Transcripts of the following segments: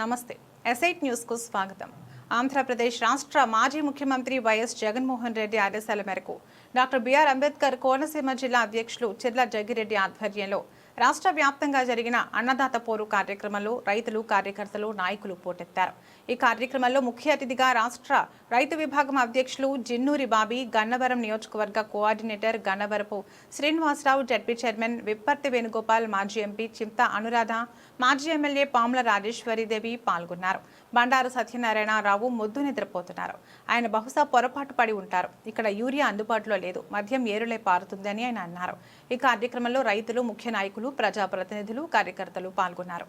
నమస్తే. ఎస్ఐట్ న్యూస్కు స్వాగతం. ఆంధ్రప్రదేశ్ రాష్ట్ర మాజీ ముఖ్యమంత్రి వైఎస్ జగన్మోహన్ రెడ్డి ఆదేశాల మేరకు డాక్టర్ బిఆర్ అంబేద్కర్ కోనసీమ జిల్లా అధ్యక్షులు చిర్ల జగ్గిరెడ్డి ఆధ్వర్యంలో రాష్ట్ర వ్యాప్తంగా జరిగిన అన్నదాత పోరు కార్యక్రమంలో రైతులు కార్యకర్తలు నాయకులు పోటెత్తారు. ఈ కార్యక్రమంలో ముఖ్య అతిథిగా రాష్ట్ర రైతు విభాగం అధ్యక్షులు జిన్నూరి బాబీ గన్నవరం నియోజకవర్గ coordinator Gannavarapu Srinivasarao ZP chairman Vipparthi Venugopal మాజీ ఎంపీ చింత అనురాధ మాజీ ఎమ్మెల్యే పాముల రాజేశ్వరీదేవి పాల్గొన్నారు. బండారు సత్యనారాయణరావు ముద్దు నిద్రపోతున్నారు. ఆయన బహుశా పొరపాటు పడి ఉంటారు. ఇక్కడ యూరియా అందుబాటులో లేదు. మద్యం ఏరులై పారుతుందని ఆయన అన్నారు. ఈ కార్యక్రమంలో రైతులు ముఖ్య నాయకులు ప్రజాప్రతినిధులు కార్యకర్తలు పాల్గొన్నారు.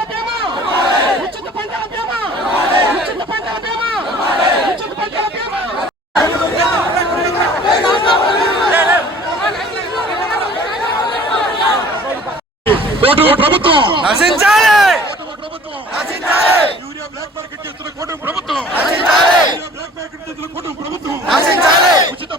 బీమా ఉచిత పంటల బీమా కూటమి ప్రభుత్వం. నశించాలి! ప్రభుత్వం. నశించాలి! యూరియా బ్లాక్ మార్కెట్ చేస్తున్న కూటమి ప్రభుత్వం యూరియా ప్రభుత్వం ఉచిత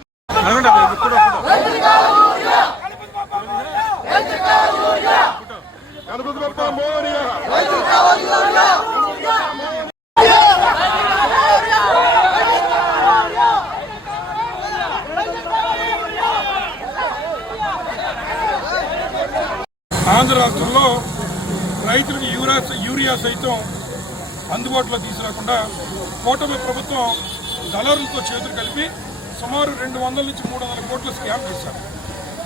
ఆంధ్ర రాష్ట్రంలో రైతులకు యూరియా యూరియా సైతం అందుబాటులో తీసుకురాకుండా కూటమి ప్రభుత్వం దళారులతో చేతులు కలిపి సుమారు రెండు వందల నుంచి మూడు వందల కోట్ల స్కామ్ చేశారు.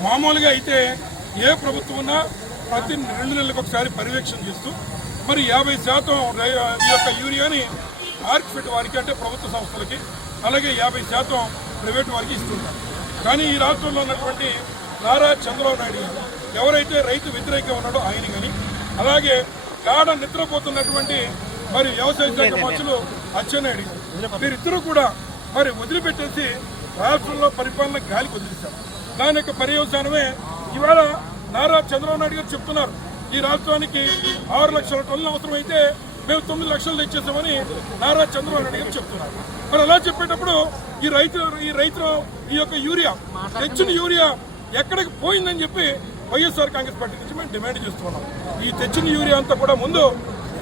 మామూలుగా అయితే ఏ ప్రభుత్వం ఉన్నా ప్రతి రెండు నెలలకు ఒకసారి పర్యవేక్షణ చేస్తూ మరి యాభై శాతం ఈ యొక్క యూరియాని ఆర్కిఫెట్ వారికి అంటే ప్రభుత్వ సంస్థలకి అలాగే యాభై శాతం ప్రైవేట్ వారికి ఇస్తున్నారు. కానీ ఈ రాష్ట్రంలో ఉన్నటువంటి నారా చంద్రబాబు నాయుడు ఎవరైతే రైతు వ్యతిరేకంగా ఉన్నాడో ఆయన కానీ అలాగే గాఢ నిద్రపోతున్నటువంటి మరి వ్యవసాయ శాఖ మంత్రులు అచ్చెన్నాయుడు గారు వీరిద్దరూ కూడా మరి వదిలిపెట్టేసి రాష్ట్రంలో పరిపాలన గాలికి వదిలేశారు దాని యొక్క పర్యవసానమే ఇవాళ నారా చంద్రబాబు నాయుడు గారు చెప్తున్నారు. ఈ రాష్ట్రానికి ఆరు లక్షల టన్నులు అవసరమైతే మేము తొమ్మిది లక్షలు తెచ్చేసామని నారా చంద్రబాబు నాయుడు గారు చెప్తున్నారు. మరి అలా చెప్పేటప్పుడు ఈ రైతు ఈ రైతు ఈ యొక్క యూరియా తెచ్చిన యూరియా ఎక్కడికి పోయిందని చెప్పి వైఎస్ఆర్ కాంగ్రెస్ పార్టీ నుంచి మేము డిమాండ్ చేస్తున్నాం. ఈ తెచ్చిన యూరియా అంతా కూడా ముందు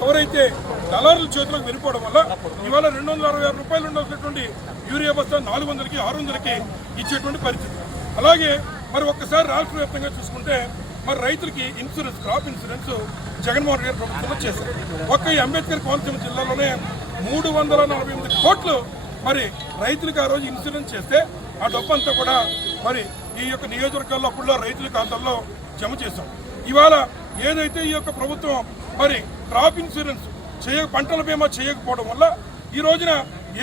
ఎవరైతే దళారుల చేతిలోకి వెళ్ళిపోవడం వల్ల ఇవాళ రెండు వందల అరవై ఆరు రూపాయలు ఉండాల్సినటువంటి యూరియా బస్తా నాలుగు వందలకి ఆరు వందలకి ఇచ్చేటువంటి పరిస్థితి. అలాగే మరి ఒక్కసారి రాష్ట్ర వ్యాప్తంగా చూసుకుంటే మరి రైతులకి insurance crop insurance Jaganmohan Reddy ప్రభుత్వంలో చేశారు. ఒక్క ఈ అంబేద్కర్ కోనసీమ జిల్లాలోనే మూడు వందల నలభై ఎనిమిది కోట్లు మరి రైతులకు ఆ రోజు ఇన్సూరెన్స్ చేస్తే ఆ డబ్బు అంతా కూడా మరి ఈ యొక్క నియోజకవర్గాల్లో అప్పుడులో రైతుల ఖాతాల్లో జమ చేశాం. ఇవాళ ఏదైతే ఈ యొక్క ప్రభుత్వం మరి క్రాప్ ఇన్సూరెన్స్ చేయ పంటల బీమా చేయకపోవడం వల్ల ఈ రోజున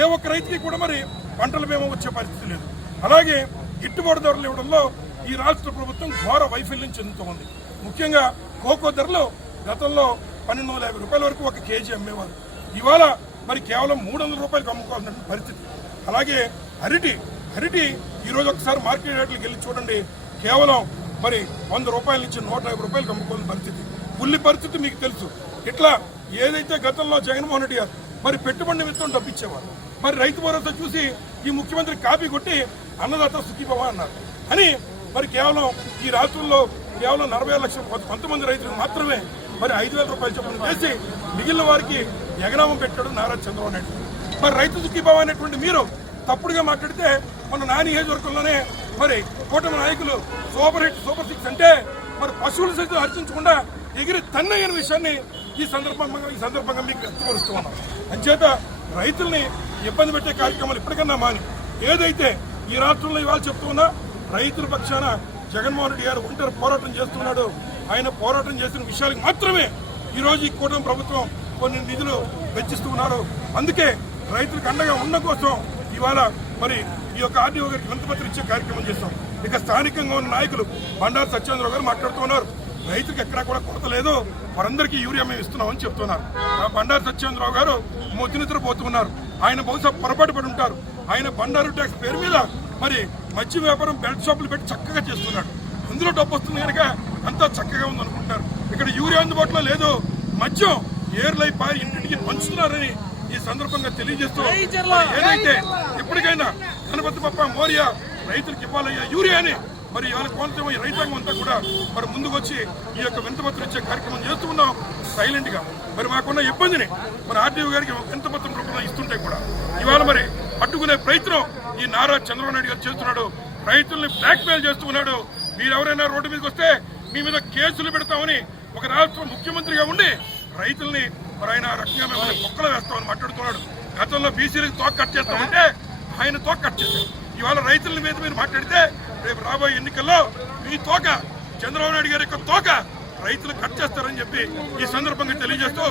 ఏ ఒక్క రైతుకి కూడా మరి పంటల బీమా వచ్చే పరిస్థితి లేదు. అలాగే గిట్టుబాటు ధరలు ఇవ్వడంలో ఈ రాష్ట్ర ప్రభుత్వం ఘోర వైఫల్యం చెందుతోంది ముఖ్యంగా కోకో ధరలు గతంలో పన్నెండు వందల యాభై రూపాయల వరకు ఒక కేజీ అమ్మేవారు. ఇవాళ మరి కేవలం మూడు వందల రూపాయలకు అమ్ముకోవాల్సిన పరిస్థితి. అలాగే అరటి అరటి ఈరోజు ఒకసారి మార్కెట్ రేట్లకు వెళ్ళి చూడండి. కేవలం మరి వంద రూపాయల నుంచి నూట యాభై రూపాయలకు అమ్ముకోవాల్సిన పరిస్థితి. ఉల్లి పరిస్థితి మీకు తెలుసు. ఇట్లా ఏదైతే గతంలో జగన్మోహన్ రెడ్డి గారు మరి పెట్టుబడి నిమిత్తం డబ్బిచ్చేవారు మరి రైతు భరోసా చూసి ఈ ముఖ్యమంత్రి కాపీ కొట్టి అన్నదాత సుఖీభవ అన్నారు. అని మరి కేవలం ఈ రాష్ట్రంలో కేవలం నలభై లక్షల కొంతమంది రైతులకు మాత్రమే మరి ఐదు వేల రూపాయలు చొప్పున చేసి మిగిలిన వారికి ఎగనామం పెట్టాడు నారా చంద్రబాబు నాయుడు. మరి రైతు సుఖీభావ అనేటువంటి మీరు తప్పుడుగా మాట్లాడితే మన నా నియోజకవర్గంలోనే మరి కూటమి నాయకులు సూపర్ హిట్ సూపర్ సిక్స్ అంటే మరి పశువులు సైతం హర్చించకుండా ఎగిరి తన్నయ్యని విషయాన్ని ఈ సందర్భంగా ఈ సందర్భంగా మీకు వ్యక్తపరుస్తూ ఉన్నాం. అంచేత రైతుల్ని ఇబ్బంది పెట్టే కార్యక్రమాలు ఇప్పటికన్నా మాని. ఏదైతే ఈ రాష్ట్రంలో ఇవాళ చెప్తున్నా రైతుల పక్షాన జగన్మోహన్ రెడ్డి గారు ఒంటరి పోరాటం చేస్తున్నాడు. ఆయన పోరాటం చేసిన విషయాలకు మాత్రమే ఈ రోజు ఈ కూటమి ప్రభుత్వం కొన్ని నిధులు వెచ్చిస్తూ ఉన్నారు అందుకే రైతులకు అండగా ఉన్న కోసం ఇవాళ మరి ఈ యొక్క ఆర్డీఓ గారికి వింతపత్రం ఇచ్చే కార్యక్రమం చేస్తాం. ఇక స్థానికంగా ఉన్న నాయకులు బండారు సత్యేంద్రరావు గారు మాట్లాడుతూ ఉన్నారు. రైతులకు ఎక్కడా కూడా కొరత లేదు. వారందరికీ యూరియా మేము ఇస్తున్నామని చెప్తున్నారు. ఆ బండారు సత్యేంద్రరావు గారు మొత్తినిద్ర పోతున్నారు ఆయన బహుశా పొరపాటు పడి ఉంటారు. ఆయన బండారు ట్యాక్స్ పేరు మీద మరి మద్య వ్యాపారం బెల్ట్ షాపులు పెట్టి చక్కగా చేస్తున్నాడు. అందులో డబ్బు వస్తుంది కనుక అంతా చక్కగా ఉందనుకుంటారు. ఇక్కడ యూరియా అందుబాటులో లేదు. మద్యం ఏర్లై పారి ఇంటింటికి పంచుతున్నారని ఈ సందర్భంగా తెలియజేస్తూ ఏదైతే ఎప్పటికైనా గణపతి బప్ప మోరియా రైతులకు ఇవ్వాలయ్యా యూరియాని మరి ఇవాళ కోనసీమ ఈ రైతాంగం అంతా కూడా మరి ముందుకు వచ్చి ఈ యొక్క వింతపత్రం ఇచ్చే కార్యక్రమం చేస్తూ ఉన్నాం మరి మాకున్న ఇబ్బందిని మరి ఆర్డీఓ గారికి వింతపత్రం రూపంలో ఇస్తుంటే కూడా ఇవాళ మరి అడ్డుకునే ప్రయత్నం ఈ నారా చంద్రబాబు నాయుడు గారు చేస్తున్నాడు. రైతుల్ని బ్లాక్మెయిల్ చేస్తున్నాడు మీరెవరైనా రోడ్డు మీదకి వస్తే మీ మీద కేసులు పెడతామని ఒక రాష్ట్ర ముఖ్యమంత్రిగా ఉండి రైతుల్ని మరి ఆయన రకంగా మేము మొక్కలు వేస్తామని మాట్లాడుతున్నాడు. గతంలో బీసీలకు తోక కట్ చేస్తామంటే ఆయన తోక కట్ చేశారు ఇవాళ రైతుల మీద మీరు మాట్లాడితే రేపు రాబోయే ఎన్నికల్లో మీ తోక చంద్రబాబు నాయుడు గారి యొక్క తోక రైతులు కట్ చేస్తారని చెప్పి ఈ సందర్భంగా తెలియజేస్తూ